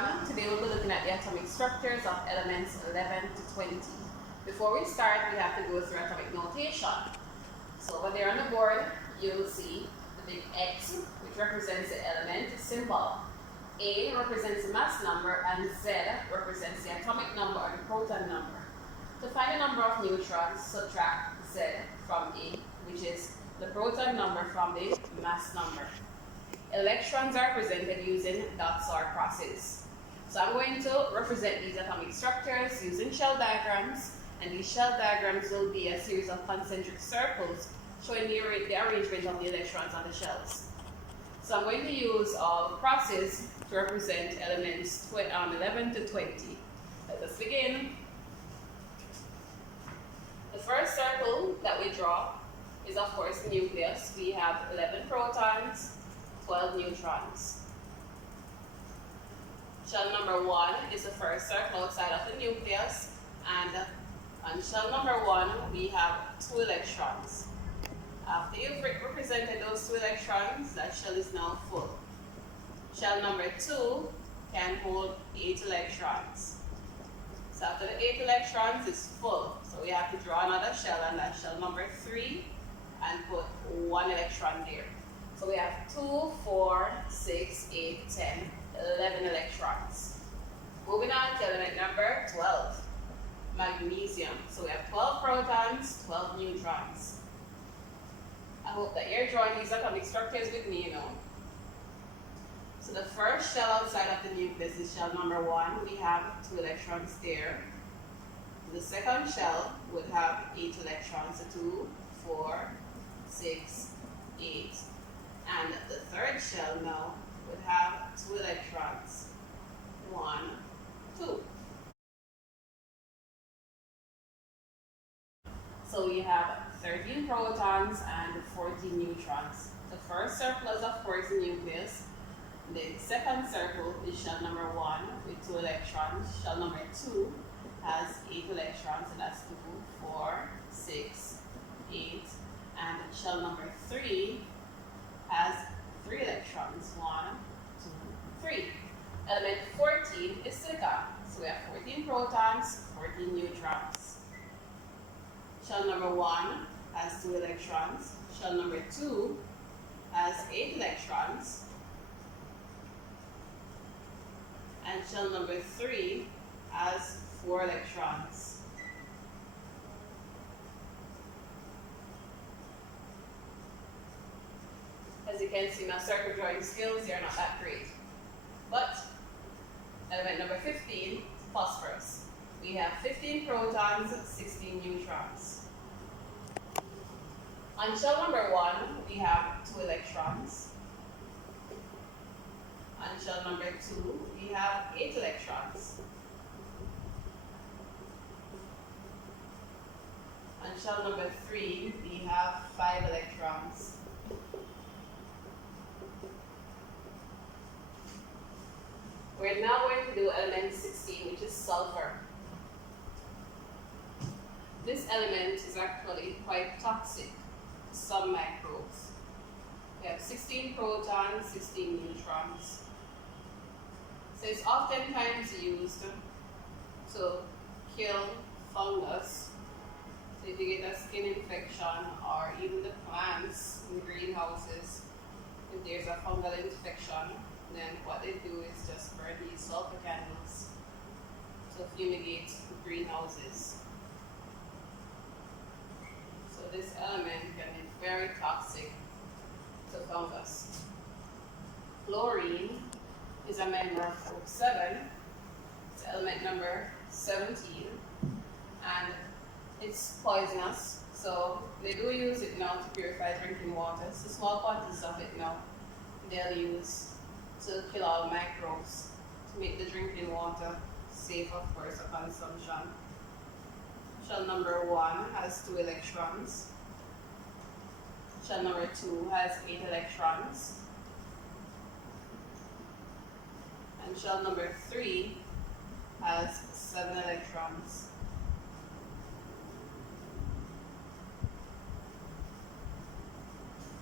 everyone. Today we'll be looking at the atomic structures of elements 11 to 20. Before we start, we have to go through atomic notation. So over there on the board, you'll see the big X, which represents the element symbol. A represents the mass number, and Z represents the atomic number or the proton number. To find the number of neutrons, subtract Z from A, which is the proton number from the mass number. Electrons are represented using dots or crosses. So I'm going to represent these atomic structures using shell diagrams, and these shell diagrams will be a series of concentric circles showing the arrangement of the electrons on the shells. So I'm going to use all crosses to represent elements 11 to 20. Let us begin. The first circle that we draw is, of course, the nucleus. We have 11 protons, 12 neutrons. Shell number 1 is the first circle outside of the nucleus, and on shell number 1 we have 2 electrons. After you've represented those 2 electrons, that shell is now full. Shell number 2 can hold 8 electrons. So after the 8 electrons is full, so we have to draw another shell, and that's shell number 3, and put 1 electron there. So we have 2, 4, 6, 8, 10, 11 electrons. Moving on to element number 12, magnesium. So we have 12 protons, 12 neutrons. I hope that you're drawing these atomic structures with me, So the first shell outside of the nucleus is shell number 1. We have 2 electrons there. The second shell would have 8 electrons, so 2, 4, 6, 8. And the third shell now would have 2 electrons. 1, 2. So we have 13 protons and 14 neutrons. The first circle is, of course, the nucleus. The second circle is shell number 1 with 2 electrons. Shell number 2 has 8 electrons, so that's 2, 4, 6, 8. And shell number 3 has 3 electrons. 1, 2, 3. Element 14 is silicon. So we have 14 protons, 14 neutrons. Shell number 1 has 2 electrons. Shell number 2 has 8 electrons. And shell number 3 has 4 electrons. As you can see, my circle drawing skills are not that great. But element number 15, phosphorus. We have 15 protons, 16 neutrons. On shell number 1, we have 2 electrons. On shell number 2, we have 8 electrons. On shell number 3, we have 5 electrons. We're now going to do element 16, which is sulfur. This element is actually quite toxic to some microbes. We have 16 protons, 16 neutrons. So it's oftentimes used to kill fungus. So if you get a skin infection, or even the plants in greenhouses, if there's a fungal infection, then what they do is just burn these sulfur candles to fumigate the greenhouses. So this element can be very toxic to fungus. Chlorine is a member of group 7. It's element number 17, and it's poisonous. So they do use it now to purify drinking water. So small quantities of it now they'll use to kill all microbes, to make the drinking water safe, of course, for consumption. Shell number 1 has 2 electrons. Shell number 2 has 8 electrons. And shell number 3 has 7 electrons.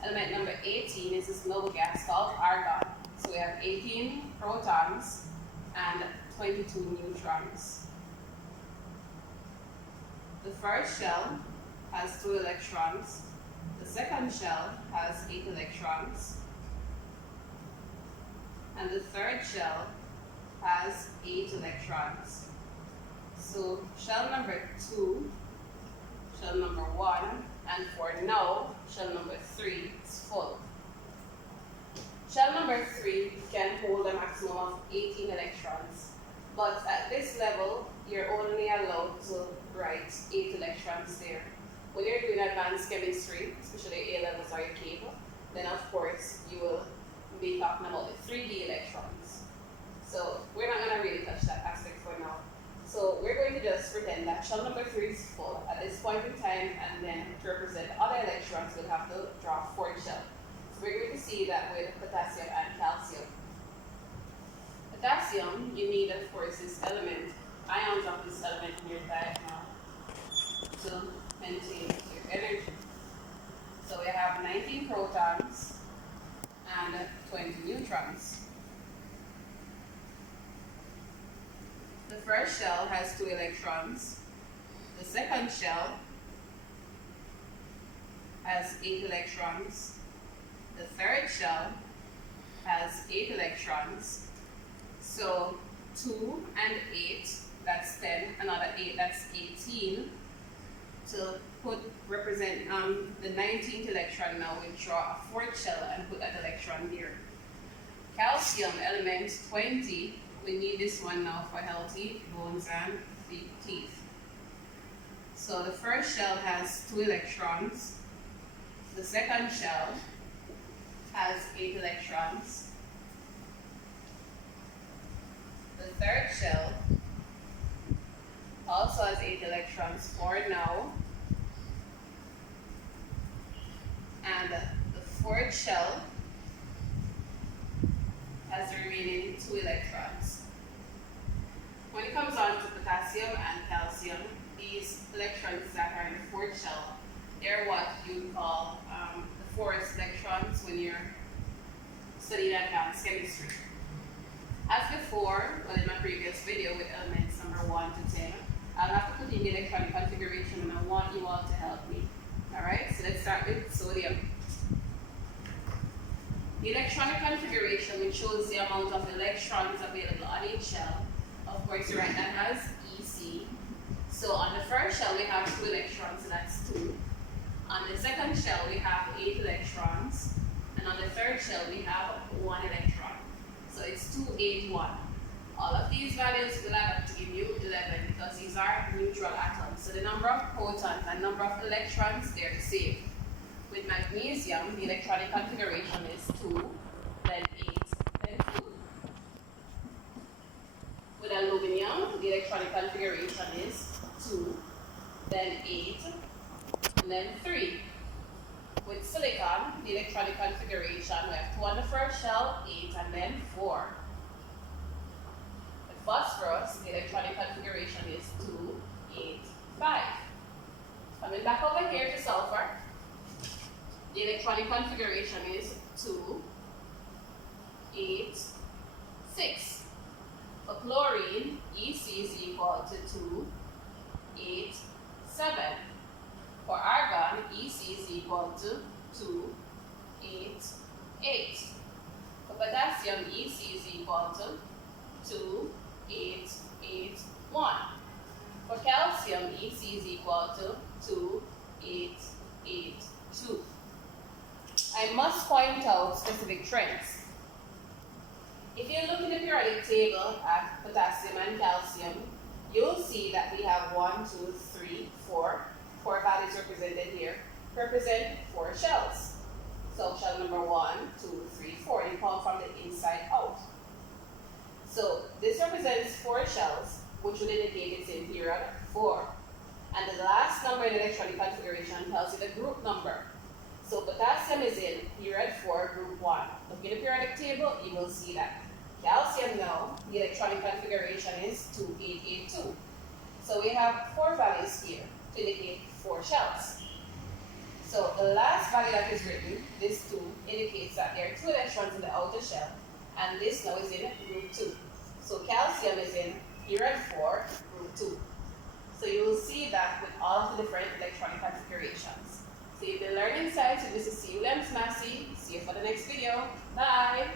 Element number 18 is this noble gas called argon. So we have 18 protons and 22 neutrons. The first shell has 2 electrons. The second shell has 8 electrons. And the third shell has 8 electrons. So shell number 2, shell number 1, and for now, shell number 3 is full. Shell number 3 can hold a maximum of 18 electrons, but at this level, you're only allowed to write 8 electrons there. When you're doing advanced chemistry, especially A levels or your cable, then of course you will be talking about the 3D electrons. So we're not going to really touch that aspect for now. So we're going to just pretend that shell number 3 is full at this point in time, and then to represent the other electrons, we'll have to draw 4 shells. So we're going to see that with potassium and calcium. Potassium, you need, of course, this element, ions of this element in your diagram to maintain your energy. So we have 19 protons and 20 neutrons. The first shell has 2 electrons. The second shell has 8 electrons. The third shell has 8 electrons. So 2 and 8, that's 10. Another 8, that's 18. To represent the 19th electron now, we draw a 4th shell and put that electron here. Calcium element 20, we need this one now for healthy bones and teeth. So the first shell has 2 electrons. The second shell has 8 electrons. The third shell also has 8 electrons for now. And the fourth shell has the remaining 2 electrons. When it comes on to potassium and calcium, these electrons that are in the fourth shell, they're what you call the forest electrons when you're studying advanced chemistry. As before, well, in my previous video with elements number 1 to 10, I'll have to put in the electronic configuration, and I want you all to help me. Alright, so let's start with sodium. The electronic configuration, which shows the amount of electrons available on each shell, of course, you write that as EC. So on the first shell, we have 2 electrons, so that's 2. On the second shell, we have 8 electrons. And on the third shell, we have 1 electron. So it's 2, 8, 1. All of these values will add up to give you 11 because these are neutral atoms. So the number of protons and number of electrons, they're the same. With magnesium, the electronic configuration is 2, then 8, then 2. With aluminum, the electronic configuration is 2, then 8, and then 3. With silicon, the electronic configuration, we have 2 on the first shell, 8, and then 4. With phosphorus, the electronic configuration is 2, 8, 5. Coming back over here to sulfur, the electronic configuration is 2, 8, 6. For chlorine, EC is equal to 2, 8, 7. For argon, EC is equal to 2, 8, 8. For potassium, EC is equal to 2, 8, 8, 1. For calcium, EC is equal to 2, 8, 8, 2. I must point out specific trends. If you look in the periodic table at potassium and calcium, you'll see that we have 1, 2, 3, 4. 4 values represented here represent 4 shells. So shell number 1, 2, 3, 4. They come from the inside out. So this represents 4 shells, which would indicate it's in period 4. And the last number in the electronic configuration tells you the group number. So potassium is in period 4, group 1. Look in the periodic table, you will see that. Calcium now, the electronic configuration is 2882. So we have 4 values here to indicate 4 shells. So the last value that is written, this 2, indicates that there are 2 electrons in the outer shell, and this now is in group 2. So calcium period 4, group 2. So you will see that with all of the different electronic configurations. So you've been learning science with Mrs. C. Williams Massey. See you for the next video. Bye!